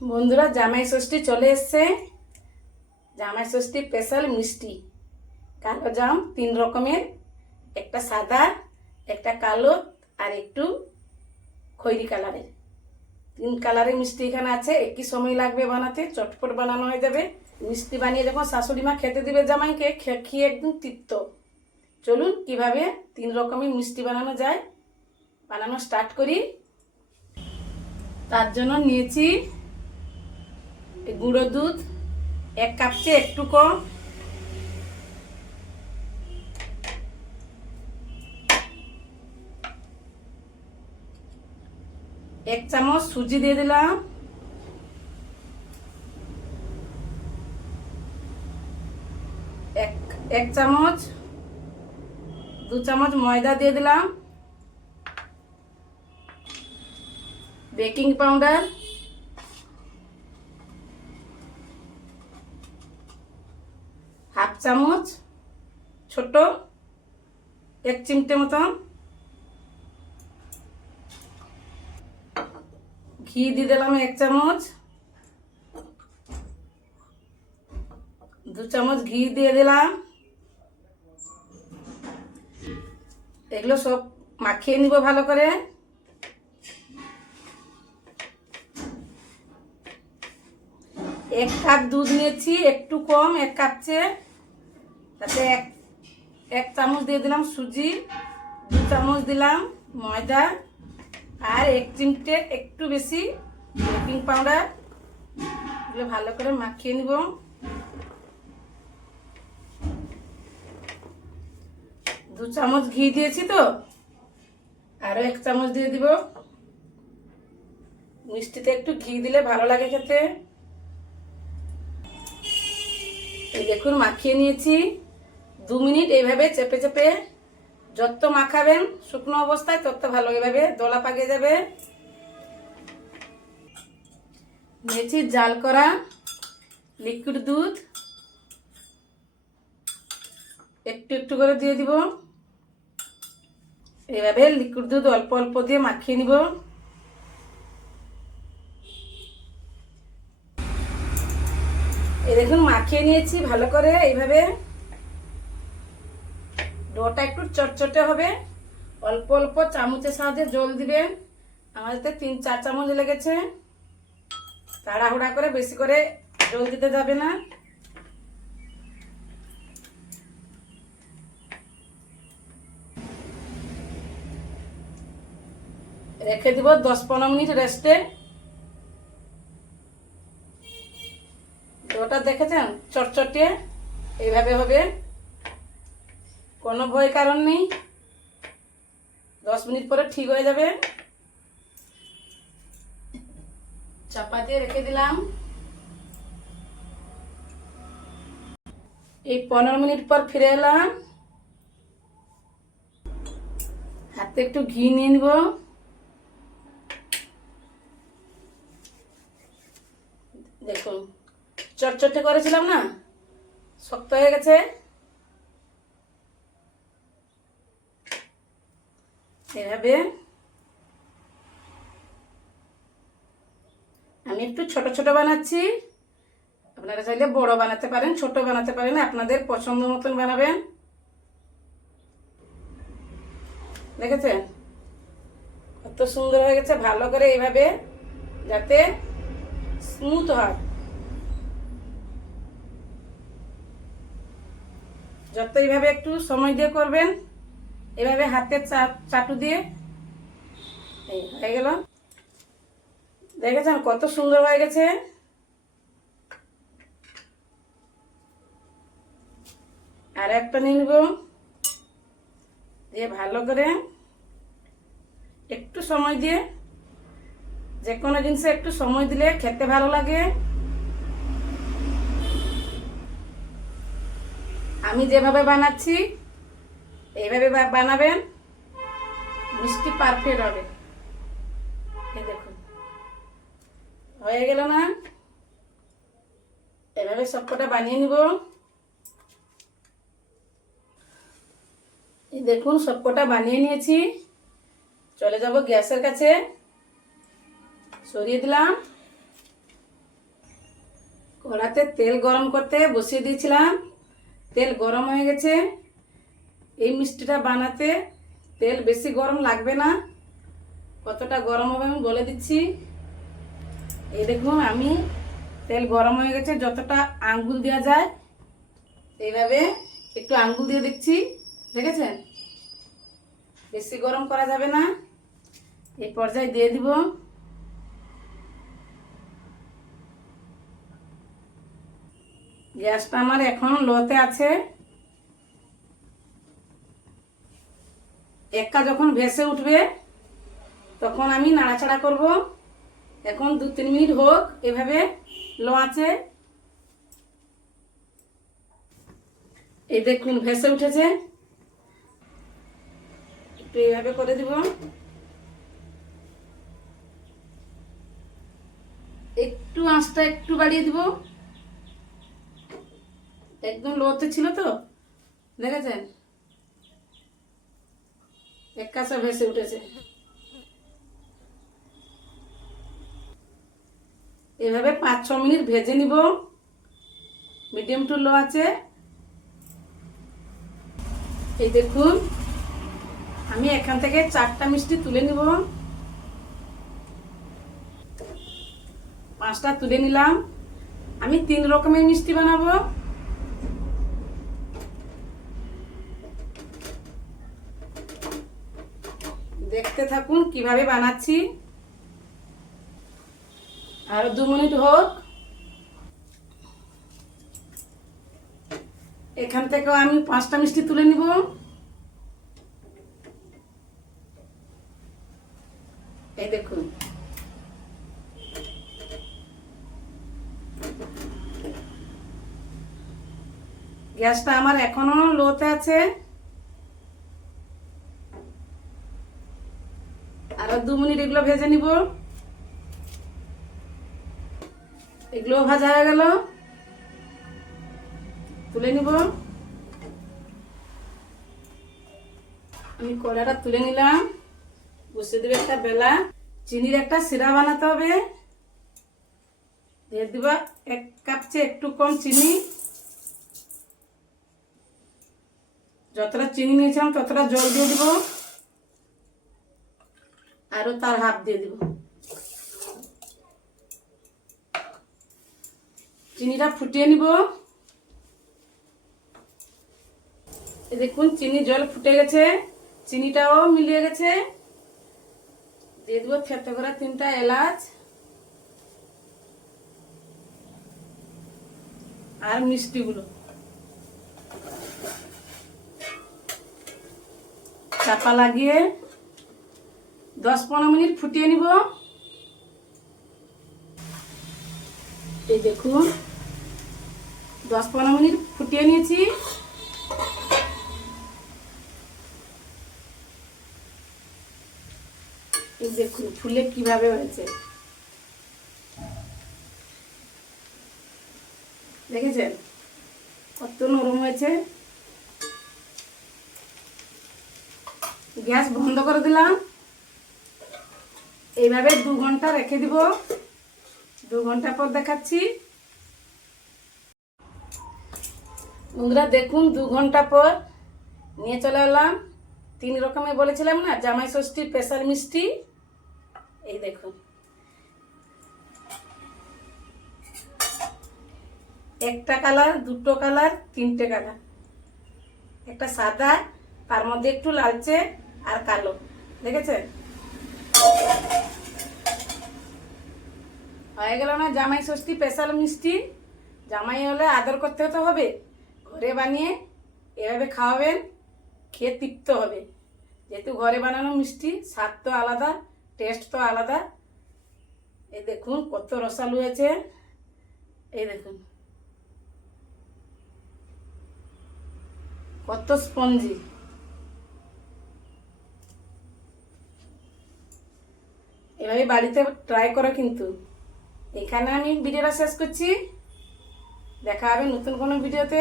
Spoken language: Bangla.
বন্ধুরা, জামাই ষষ্ঠী চলে এসছে। জামাই ষষ্ঠী স্পেশাল মিষ্টি কালো জাম 3 রকমের, একটা সাদা, একটা কালো আর একটু খয়েরি কালারের। 3 কালারের মিষ্টি এখানে আছে। একই সময় লাগবে বানাতে, চটপট বানানো হয়ে যাবে। মিষ্টি বানিয়ে যখন শাশুড়ি মা খেতে দিবে জামাইকে, খেয়ে একদম তৃপ্ত। চলুন কিভাবে 3 রকমের মিষ্টি বানানো যায়, বানানো স্টার্ট করি। তার জন্য নিয়েছি গুঁড়ো দুধ 1 কাপ চেয়ে একটু কম, 1 চামচ সুজি দিয়ে দিলাম, 1 চামচ 2 চামচ ময়দা দিয়ে দিলাম, বেকিং পাউডার হাফ চামচ, ছোট 1 চিমটে মতন, ঘি দিয়ে দিলাম 1 চামচ, 2 চামচ ঘি দিয়ে দিলাম। এগুলো সব মাখিয়ে নিব ভালো করে। এক কাপ দুধ নিয়েছি, একটু কম 1 কাপ চেয়ে। তাতে এক চামচ দিয়ে দিলাম সুজি, 2 চামচ দিলাম ময়দা আর 1 চিমটে একটু বেশি বেকিং পাউডার। এগুলো ভালো করে মাখিয়ে নিব। 2 চামচ ঘি দিয়েছি তো, আরো 1 চামচ দিয়ে দিব। মিষ্টিতে একটু ঘি দিলে ভালো লাগে খেতে। এই দেখুন মাখিয়ে নিয়েছি। 2 মিনিট এইভাবে চেপে চেপে যত মাখাবেন শুকনো অবস্থায় তত ভালো, এইভাবে দলা পাকিয়ে যাবে। নিয়েছি জাল করা লিকুইড দুধ, একটু একটু করে দিয়ে দিব। এইভাবে লিকুইড দুধ অল্প অল্প দিয়ে মাখিয়ে নিব। এই দেখুন মাখিয়ে নিয়েছি ভালো করে। এইভাবে ডোটা একটু চটচটে হবে। অল্প অল্প চামচের সাহায্যে জল দিবেন। আমাদের 3-4 চামচ লেগেছে। তাড়াহুড়া করে বেশি করে জল দিতে যাবে না। রেখে দিব 10-15 মিনিট রেস্টে। ডোটা দেখেছেন চটচটে এইভাবে হবে, কোনো ভয় কারণ নেই। 10 মিনিট পরে ঠিক হয়ে যাবে। চাপা দিয়ে রেখে দিলাম। এই 15 মিনিট পর ফিরে এলাম। হাতে একটু ঘি নিয়ে নিব। দেখুন চটচটে করেছিলাম না, শক্ত হয়ে গেছে। এভাবে আমি একটু ছোট ছোট বানাচ্ছি। আপনারা চাইলে বড় বানাতে পারেন, ছোট বানাতে পারেন, আপনাদের পছন্দ মতন বানাবেন। দেখেছেন কত সুন্দর হয়ে গেছে। ভালো করে এইভাবে যাতে স্মুথ হয়, যত এইভাবে একটু সময় দিয়ে করবেন, এভাবে হাতের চাটু দিয়ে। এই হয়ে গেল। দেখেছেন কত সুন্দর হয়ে গেছে। আর একটা নিয়ে নিব, দিয়ে ভালো করে একটু সময় দিয়ে, যে কোনো জিনিসে একটু সময় দিলে খেতে ভালো লাগে। আমি যেভাবে বানাচ্ছি এইভাবে বানাবেন, মিষ্টি পারফেক্ট হবে। এই দেখুন হয়ে গেল না? এভাবে সবকটা বানিয়ে নিব। এই দেখুন সবকটা বানিয়ে নিয়েছি। চলে যাব গ্যাসের কাছে, সরিয়ে দিলাম। কড়াতে তেল গরম করতে বসিয়ে দিয়েছিলাম, তেল গরম হয়ে গেছে। এই মিষ্টিটা বানাতে তেল বেশি গরম লাগবে না। কতটা গরম হবে আমি বলে দিচ্ছি। এই দেখুন, আমি তেল গরম হয়ে গেছে, যতটা আঙ্গুল দেওয়া যায় এইভাবে একটু আঙ্গুল দিয়ে দিচ্ছি, দেখেছেন? বেশি গরম করা যাবে না। এই পর্যায়ে দিয়ে দিব গ্যাসটা আমার এখন লোতে আছে। একটা যখন ভেসে উঠবে তখন আমি নাড়াচাড়া করব। এখন 2-3 মিনিট হোক এভাবে লো আছে। এই দেখুন ভেসে উঠেছে, একটু এইভাবে করে দিব। একটু আঁচটা একটু বাড়িয়ে দিব, একদম লোতে ছিল তো, দেখেছেন? এক কাঁচা ভেসে উঠেছে। এভাবে 5-6 মিনিট ভেজে নিব, মিডিয়াম টু লো আছে। এই দেখুন, আমি এখান থেকে 4টা মিষ্টি তুলে নিব। 5টা তুলে নিলাম। আমি 3 রকমের মিষ্টি বানাবো। দেখতে থাকুন কিভাবে বানাচ্ছি। আরো 2 মিনিট হোক। এখান থেকেও আমি 5টা মিষ্টি তুলে নিব। এই দেখুন, গ্যাসটা আমার এখনো লোতে আছে। আরো 2 মিনিট এগুলো ভেজে নিব। এগুলো ভাজা হয়ে গেল, তুলে নিব। আমি কড়াটা তুলে নিলাম। বসিয়ে দেবে একটা বেলা। চিনির একটা সিরা বানাতে হবে। দিয়ে দিব 1 কাপ চেয়ে একটু কম চিনি। যতটা চিনি নিয়েছিলাম ততটা জল দিয়ে দিব, আরো তার হাফ দিয়ে দিব। চিনিটা ফুটিয়ে নিব। এই দেখুন, চিনি জল ফুটে গেছে, চিনিটাও মিলিয়ে গেছে। দিয়ে দেবো থেতো করা 3টা এলাচ আর মিষ্টিগুলো। চাপা লাগিয়ে 10-15 মিনিট ফুটিয়ে নিব। এই দেখুন, 10-15 মিনিট ফুটিয়ে নিয়েছি। এই দেখুন ফুলে কিভাবে হয়েছে, দেখেছেন কত নরম হয়েছে। গ্যাস বন্ধ করে দিলাম। এইভাবে 2 ঘন্টা রেখে দিব। 2 ঘন্টা পর দেখাচ্ছি। বন্ধুরা দেখুন, 2 ঘন্টা পর নিয়ে চলে এলাম। 3 রকমের বলেছিলাম না, জামাই ষষ্ঠীর স্পেশাল মিষ্টি। এই দেখুন, একটা কালার, 2টো কালার, 3টে কালার। একটা সাদা, তার মধ্যে একটু লালচে আর কালো, দেখেছেন? হয়ে গেল না জামাই ষষ্ঠী স্পেশাল মিষ্টি। জামাই হলে আদর করতে হতে হবে। ঘরে বানিয়ে এভাবে খাওয়াবেন, খেয়ে তৃপ্ত হবে। যেহেতু ঘরে বানানো মিষ্টি, স্বাদ তো আলাদা, টেস্ট তো আলাদা। এই দেখুন কত রসালো হয়েছে। এই দেখুন কত স্পঞ্জি। এভাবে বাড়িতে ট্রাই করো কিন্তু। এখানে আমি ভিডিওটা শেষ করছি। দেখা হবে নতুন কোনো ভিডিওতে।